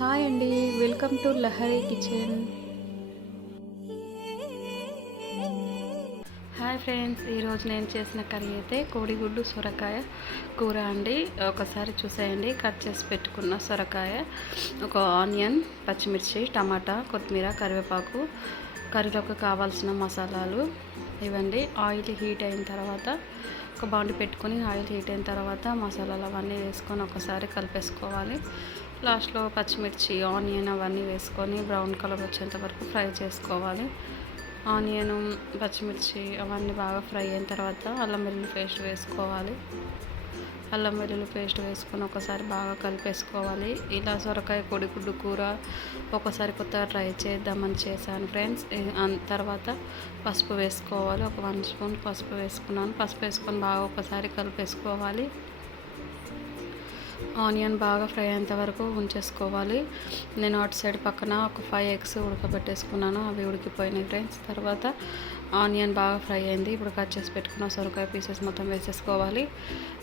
Hi అండి, welcome to Lahari kitchen. Hi friends, ఈరోజు నేను చేసిన కర్రీ అయితే కోడిగుడ్డు సొరకాయ కూర అండి. ఒకసారి చూసేయండి. కట్ చేసి పెట్టుకున్న సొరకాయ, ఒక ఆనియన్, పచ్చిమిర్చి, టమాటా, కొత్తిమీర, కరివేపాకు, కర్రీలోకి కావాల్సిన మసాలాలు ఇవ్వండి. ఆయిల్ హీట్ అయిన తర్వాత ఒక బాండి పెట్టుకొని ఆయిల్ హీట్ అయిన తర్వాత మసాలాలు అవన్నీ వేసుకొని ఒకసారి కలిపేసుకోవాలి. లాస్ట్లో పచ్చిమిర్చి, ఆనియన్ అవన్నీ వేసుకొని బ్రౌన్ కలర్ వచ్చేంత వరకు ఫ్రై చేసుకోవాలి. ఆనియన్, పచ్చిమిర్చి అవన్నీ బాగా ఫ్రై అయిన తర్వాత అల్లం వెల్లుల్లి పేస్ట్ వేసుకోవాలి. అల్లం వెల్లుల్లి పేస్ట్ వేసుకొని ఒకసారి బాగా కలిపేసుకోవాలి. ఇలా సొరకాయ కోడిగుడ్డు కూర ఒకసారి కొత్తగా ట్రై చేద్దామని చేశాను ఫ్రెండ్స్. తర్వాత పసుపు వేసుకోవాలి. ఒక 1 స్పూన్ పసుపు వేసుకున్నాను. పసుపు వేసుకొని బాగా ఒకసారి కలిపేసుకోవాలి. ఆనియన్ బాగా ఫ్రై అయ్యేంత వరకు ఉంచేసుకోవాలి. నేను అటు సైడ్ పక్కన ఒక 5 ఎగ్స్ ఉడకబెట్టేసుకున్నాను. అవి ఉడికిపోయినాయి ఫ్రెండ్స్. తర్వాత ఆనియన్ బాగా ఫ్రై అయింది. ఇప్పుడు కట్ చేసి పెట్టుకున్న సొరకాయ పీసెస్ మొత్తం వేసేసుకోవాలి.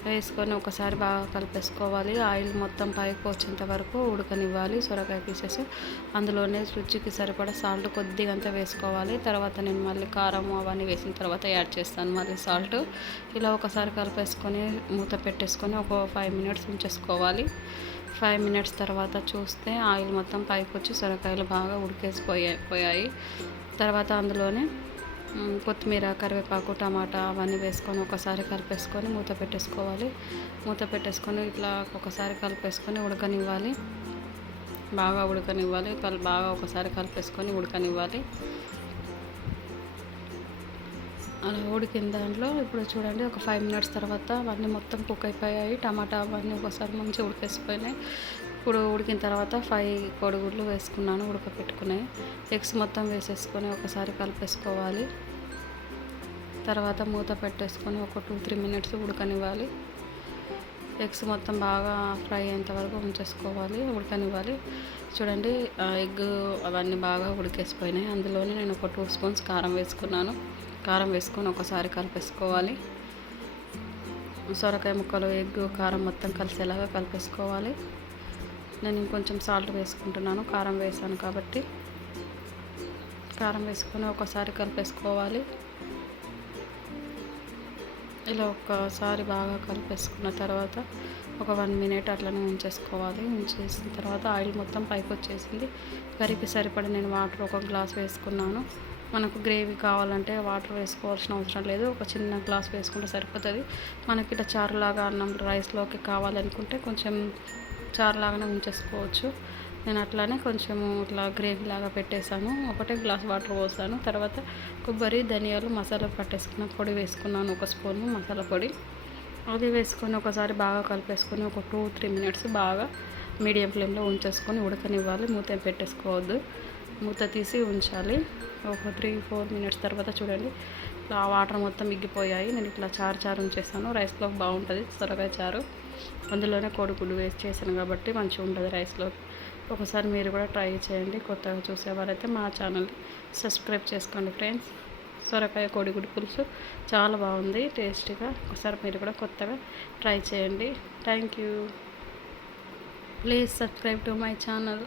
వేసుకొని ఒకసారి బాగా కలిపేసుకోవాలి. ఆయిల్ మొత్తం పైకి వచ్చేంత వరకు ఉడకనివ్వాలి సొరకాయ పీసెస్. అందులోనే రుచికి సరిపడా సాల్ట్ కొద్దిగా అంతా వేసుకోవాలి. తర్వాత నేను మళ్ళీ కారం అవన్నీ వేసిన తర్వాత యాడ్ చేస్తాను మళ్ళీ సాల్ట్. ఇలా ఒకసారి కలిపేసుకొని మూత పెట్టేసుకొని ఒక 5 మినిట్స్ ఉంచేసుకోవాలి. 5 మినిట్స్ తర్వాత చూస్తే ఆయిల్ మొత్తం పైకి వచ్చి సొరకాయలు బాగా ఉడికేసిపోయాయి. తర్వాత అందులోనే కొత్తిమీర, కరివేపాకు, టమాటా అవన్నీ వేసుకొని ఒకసారి కలిపేసుకొని మూత పెట్టేసుకోవాలి. మూత పెట్టేసుకొని ఇట్లా ఒకసారి కలిపేసుకొని ఉడకనివ్వాలి. బాగా ఉడకనివ్వాలి. బాగా ఒకసారి కలిపేసుకొని ఉడకనివ్వాలి. అలా ఉడికిన దాంట్లో ఇప్పుడు చూడండి, ఒక 5 మినిట్స్ తర్వాత అవన్నీ మొత్తం కుక్ అయిపోయాయి. టమాటా అవన్నీ ఒకసారి మంచిగా ఉడికేసిపోయినాయి. ఇప్పుడు ఉడికిన తర్వాత 5 కోడిగుడ్లు వేసుకున్నాను ఉడకపెట్టుకున్నాయి. ఎగ్స్ మొత్తం వేసేసుకొని ఒకసారి కలిపేసుకోవాలి. తర్వాత మూత పెట్టేసుకొని ఒక 2-3 మినిట్స్ ఉడకనివ్వాలి. ఎగ్స్ మొత్తం బాగా ఫ్రై అయ్యేంత వరకు ఉంచేసుకోవాలి, ఉడకనివ్వాలి. చూడండి, ఎగ్ అవన్నీ బాగా ఉడికేసిపోయినాయి. అందులోనే నేను ఒక 2 స్పూన్స్ కారం వేసుకున్నాను. కారం వేసుకొని ఒకసారి కలిపేసుకోవాలి. సొరకాయ ముక్కలు, ఎగ్, కారం మొత్తం కలిసేలాగా కలిపేసుకోవాలి. నేను ఇంకొంచెం సాల్ట్ వేసుకుంటున్నాను, కారం వేసాను కాబట్టి. కారం వేసుకొని ఒకసారి కలిపేసుకోవాలి. ఇలా ఒక్కసారి బాగా కలిపేసుకున్న తర్వాత ఒక 1 మినిట్ అట్లనే ఉంచేసుకోవాలి. ఉంచేసిన తర్వాత ఆయిల్ మొత్తం పైకి వచ్చేసింది. కర్రీకి సరిపడి నేను వాటర్ ఒక గ్లాస్ వేసుకున్నాను. మనకు గ్రేవీ కావాలంటే వాటర్ వేసుకోవాల్సిన అవసరం లేదు. ఒక చిన్న గ్లాస్ వేసుకుంటే సరిపోతుంది. మనకి ఇట్లా చారులాగా అన్నం రైస్లోకి కావాలనుకుంటే కొంచెం చారులాగానే ఉంచేసుకోవచ్చు. నేను అట్లానే కొంచెము ఇట్లా గ్రేవీ లాగా పెట్టేశాను. ఒకటే గ్లాస్ వాటర్ పోసాను. తర్వాత కొబ్బరి, ధనియాలు, మసాలా పట్టేసుకున్న పొడి వేసుకున్నాను, 1 స్పూను మసాలా పొడి. అది వేసుకొని ఒకసారి బాగా కలిపేసుకొని ఒక 2-3 మినిట్స్ బాగా మీడియం ఫ్లేమ్లో ఉంచేసుకొని ఉడకనివ్వాలి. మూత పెట్టేసుకోవద్దు, మూత తీసి ఉంచాలి. ఒక 3-4 మినిట్స్ తర్వాత చూడండి, ఆ వాటర్ మొత్తం మిగ్గిపోయాయి. నేను ఇట్లా చారు ఉంచేస్తాను. రైస్లో బాగుంటుంది సొరకాయ చారు. అందులోనే కోడిగుడ్డు వేస్ట్ చేశాను కాబట్టి మంచిగా ఉంటుంది రైస్లో. ఒకసారి మీరు కూడా ట్రై చేయండి. కొత్తగా చూసేవారైతే మా ఛానల్ని సబ్స్క్రైబ్ చేసుకోండి ఫ్రెండ్స్. సొరకాయ కోడిగుడ్డు పులుసు చాలా బాగుంది, టేస్టీగా. ఒకసారి మీరు కూడా కొత్తగా ట్రై చేయండి. Thank you. Please subscribe to my channel.